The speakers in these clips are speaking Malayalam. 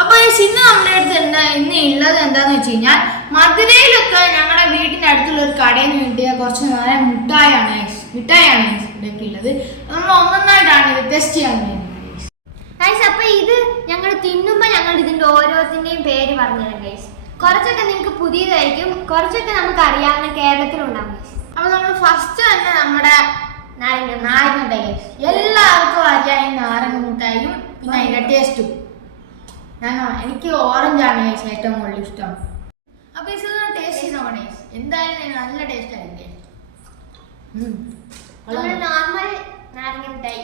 അപ്പൊ ഇന്ന് നമ്മുടെ അടുത്ത് ഇന്ന് ഉള്ളത് എന്താന്ന് വെച്ച് കഴിഞ്ഞാൽ മധുരയിലൊക്കെ ഞങ്ങളുടെ വീടിന്റെ അടുത്തുള്ള ഒരു കടയിൽ നിന്ന് കിട്ടിയ കുറച്ച് നല്ല മിഠായാണ് ഇതൊക്കെ ഉള്ളത്. നമ്മൾ ഒന്നൊന്നായിട്ടാണ് ഇത് ടെസ്റ്റ് ചെയ്യാൻ വേണ്ടി. അപ്പൊ ഇത് ഞങ്ങൾ തിന്നുമ്പോ ഞങ്ങൾ ഇതിന്റെ ഓരോത്തിന്റെയും പേര് പറഞ്ഞുതരാം ഗൈസ്. കുറച്ചൊക്കെ നിങ്ങൾക്ക് പുതിയതായിരിക്കും, കുറച്ചൊക്കെ നമുക്ക് അറിയാവുന്ന കേരളത്തിലുണ്ടാവും. അപ്പൊ നമ്മൾ ഫസ്റ്റ് തന്നെ നമ്മുടെ നാരങ്ങ മിഠായി, എല്ലാവർക്കും അറിയാം നാരങ്ങ മിഠായും പിന്നെ അതിന്റെ ടേസ്റ്റും. എനിക്ക് ഓറഞ്ചാണ് ഏറ്റവും കൂടുതൽ ഇഷ്ടം. അപ്പൊ ഇത് ടേസ്റ്റ് ചെയ്ത് നോക്കണേ, എന്തായാലും നല്ല ടേസ്റ്റ് ആയിരിക്കും. നോർമൽ നാരങ്ങ മിഠായി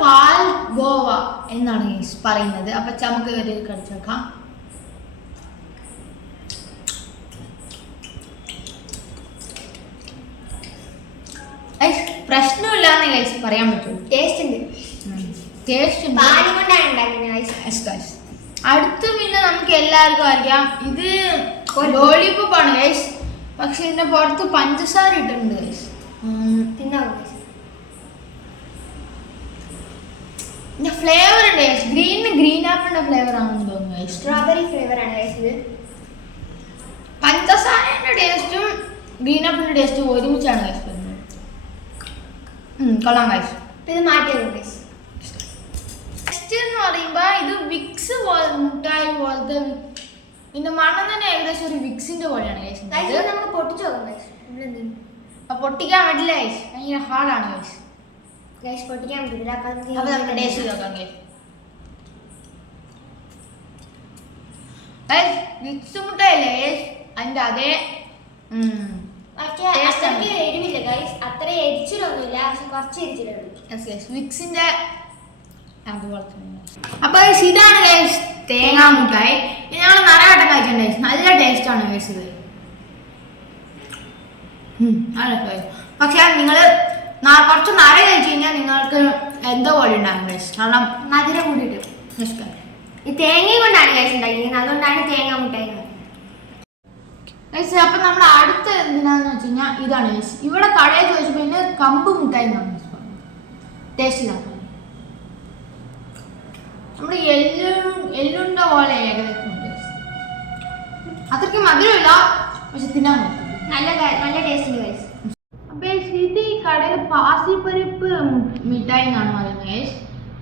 പാൽ ഗോവ എന്നാണ് പറയുന്നത്. അപ്പൊ നമുക്ക് ഒരു കടിച്ചേക്കാം. പ്രശ്നമില്ലാന്ന് ഗൈസ് പറയാൻ പറ്റും. ടേസ്റ്റ് ഉണ്ട്. അടുത്ത് പിന്നെ നമുക്ക് എല്ലാവർക്കും അറിയാം ഇത് ലോലിപോപ്പ് ആണ് ഗൈസ്. പക്ഷെ ഇതിന്റെ പുറത്ത് പഞ്ചസാര ഇട്ടിട്ടുണ്ട് ഗൈസ്. ഫ്ലേവർ ഉണ്ട് ഗ്രീൻ ആപ്പിളിന്റെ ഫ്ലേവർ ആണെന്ന് തോന്നുന്നു. സ്ട്രോബെറി ഫ്ലേവർ ആണ് ഇത്. പഞ്ചസാരയുടെ ടേസ്റ്റും ഗ്രീൻ ആപ്പിളിന്റെ ടേസ്റ്റും ഒരുമിച്ചാണ് ഗൈസ് വരുന്നത്. കൊള്ളാം ഗൈസ്. ഇത് മാറ്റിയത് നെക്സ്റ്റ് എന്ന് പറയുമ്പോ ഇത് വിക്സ് മുട്ടായി പോലത്തെ, പിന്നെ മണം തന്നെ ഏകദേശം ഒരു വിക്സിന്റെ പോലെയാണ് ഗൈസ്. നമുക്ക് പൊട്ടിച്ചു നോക്കാം. പൊട്ടിക്കാൻ പറ്റില്ല ഗൈസ്, ഭയങ്കര ഹാർഡാണ് ഗൈസ്. പൊട്ടിക്കാൻ പറ്റില്ല. അപ്പൊ നമുക്ക് ടേസ്റ്റ് ചെയ്ത് നോക്കാം ഗൈസ്. വിക്സ് മുട്ടായില്ലേ ഗൈസ്, അതിന്റെ അതേ എരിവില്ല ഗൈസ്, അത്ര എരിച്ചിലൊന്നുമില്ല, പക്ഷെ കുറച്ച് എരിച്ചിലുണ്ട് വിക്സിന്റെ അതുപോലെ. അപ്പൊ ഇതാണ് ഗൈസ് തേങ്ങാ മുട്ടായി. ഞങ്ങൾ നിറയെ വട്ടം കഴിച്ചിട്ടുണ്ട്, നല്ല ടേസ്റ്റ് ആണ് ഗൈസ് ഇത്. പക്ഷെ നിങ്ങൾ കുറച്ച് നിറയെ കഴിച്ചു കഴിഞ്ഞാൽ നിങ്ങൾക്ക് എന്തോ പോലെ ഉണ്ടാകും ഗൈസ്, കാരണം മധുരം കൂടിയിട്ട്. ഈ തേങ്ങയും കൊണ്ടാണ് ഗൈസ് ഉണ്ടാക്കിയത്, അതുകൊണ്ടാണ് തേങ്ങാ മുട്ടായി. അപ്പൊ നമ്മുടെ അടുത്ത എന്തിനാന്ന് വെച്ച് കഴിഞ്ഞാൽ ഇതാണ് ഗൈസ്. ഇവിടെ കടയിൽ ചോദിച്ചപ്പോ പിന്നെ കമ്പ് മുട്ടായി ടേസ്റ്റ് ഇതാണ്. നമ്മുടെ എള്ളുണ്ട പോലെ ഏകദേശം അത്രയ്ക്ക് മധുരമില്ല, പക്ഷെ തിന്നാൻ നല്ല ടേസ്റ്റ് ഉണ്ട് ഗൈസ്. അപ്പൊ ഇത് ഈ കടയിൽ പാസിപ്പരിപ്പ് മിഠായി എന്നാണ് പറയുന്നത് ഗൈസ്.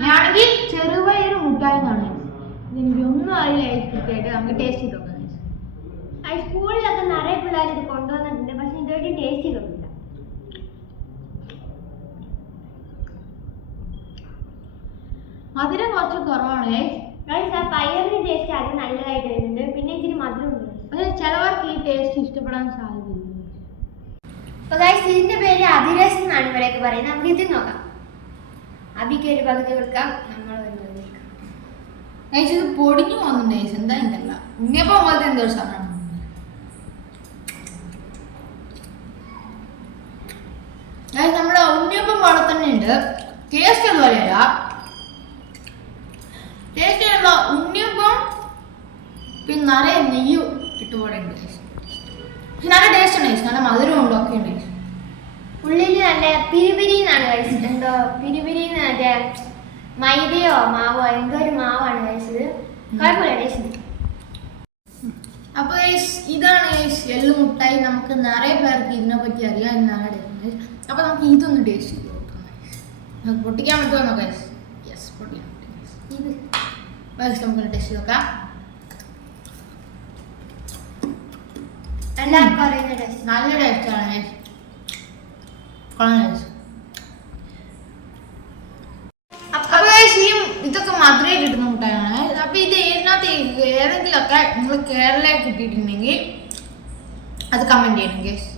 ഞാണെങ്കിൽ ചെറുപയർ മുട്ടായി എന്നാണ്. എനിക്ക് ഒന്നും അറിയില്ല കൃത്യമായിട്ട്. നമുക്ക് ടേസ്റ്റ് ചെയ്ത് നോക്കാം. സ്കൂളിലൊക്കെ നിറയെ പിള്ളേർ ഇത് കൊണ്ടുവന്നിട്ടുണ്ട്, പക്ഷെ ഇതുവരെ ടേസ്റ്റ് ചെയ്തിട്ടില്ല. മധുരം കുറച്ച് കുറവാണ്. പയറിന്റെ ടേസ്റ്റ് അത് നല്ലതായിട്ട് വരുന്നുണ്ട്, പിന്നെ ഇച്ചിരി മധുരം ഉണ്ട്. പക്ഷെ ചിലവർക്ക് ഈ ടേസ്റ്റ് ഇഷ്ടപ്പെടാൻ സാധ്യതയില്ല. ഇതിന്റെ പേര് അതിരസം എന്നാണ് ഇവരൊക്കെ പറയുന്നത്. നമുക്ക് ഇത് നോക്കാം. അബിക്ക് ഒരു പകുതി കൊടുക്കാം, നമ്മൾ ഒരു പകുതി കൊടുക്കാം. ഇത് പൊടിഞ്ഞു പോകുന്നുണ്ട്. എന്താ ഇതല്ല ഉണ്ണിയപ്പം പോലത്തെ എന്തോ ഒരു സാധനമാണ്. നമ്മുടെ ഉണ്ണിയപ്പം പോലെ തന്നെ ഉണ്ട്, ടേസ്റ്റ് പോലെയല്ല. ടേസ്റ്റ് ചെയ്യുമ്പോ ഉണ്ണിയപ്പം പിന്നെ നിറയെ നെയ്യും ഇട്ടുപോലെ ഉണ്ട്. നല്ല ടേസ്റ്റ് ഉണ്ട്, നല്ല മധുരം ഉണ്ട്, ഒക്കെ ഉണ്ട്. ഉള്ളിൽ നല്ല പിരിപിരിന്നാണ് കഴിച്ചത്. എന്തോ പിരിപിരിന്ന് മറ്റേ മൈദയോ മാവോ എന്തോ ഒരു മാവാണ് കഴിച്ചത്. കുഴപ്പമില്ല, ടേസ്റ്റ്. അപ്പൊ ഇതാണ് എള്ളു മുട്ടായി. നമുക്ക് നിറയെ പേർക്ക് ഇതിനെ പറ്റി അറിയാം, എന്നാണ് ടേസ്റ്റ്. അപ്പൊ നമുക്ക് ഇതൊന്ന് ടേസ്റ്റ് ചെയ്ത് നോക്കാം. പൊട്ടിക്കാൻ പറ്റുമോ നോക്കാം. യെസ്, പൊട്ടിക്കാൻ പറ്റും. ഇത് നമുക്ക് ടേസ്റ്റ് ചെയ്ത് നോക്കാം. എല്ലാവർക്കും അറിയുന്ന ടേസ്റ്റ്, നല്ല ടേസ്റ്റാണ്. ഇതൊക്കെ മധുരയിൽ കിട്ടുന്ന മുട്ടായാണ്. അപ്പൊ ഇത് ഇതിനകത്ത് ഏതെങ്കിലുമൊക്കെ നിങ്ങൾ കേരളയിൽ കിട്ടിയിട്ടുണ്ടെങ്കിൽ അത് കമന്റ് ചെയ്യണം ഗൈസ്.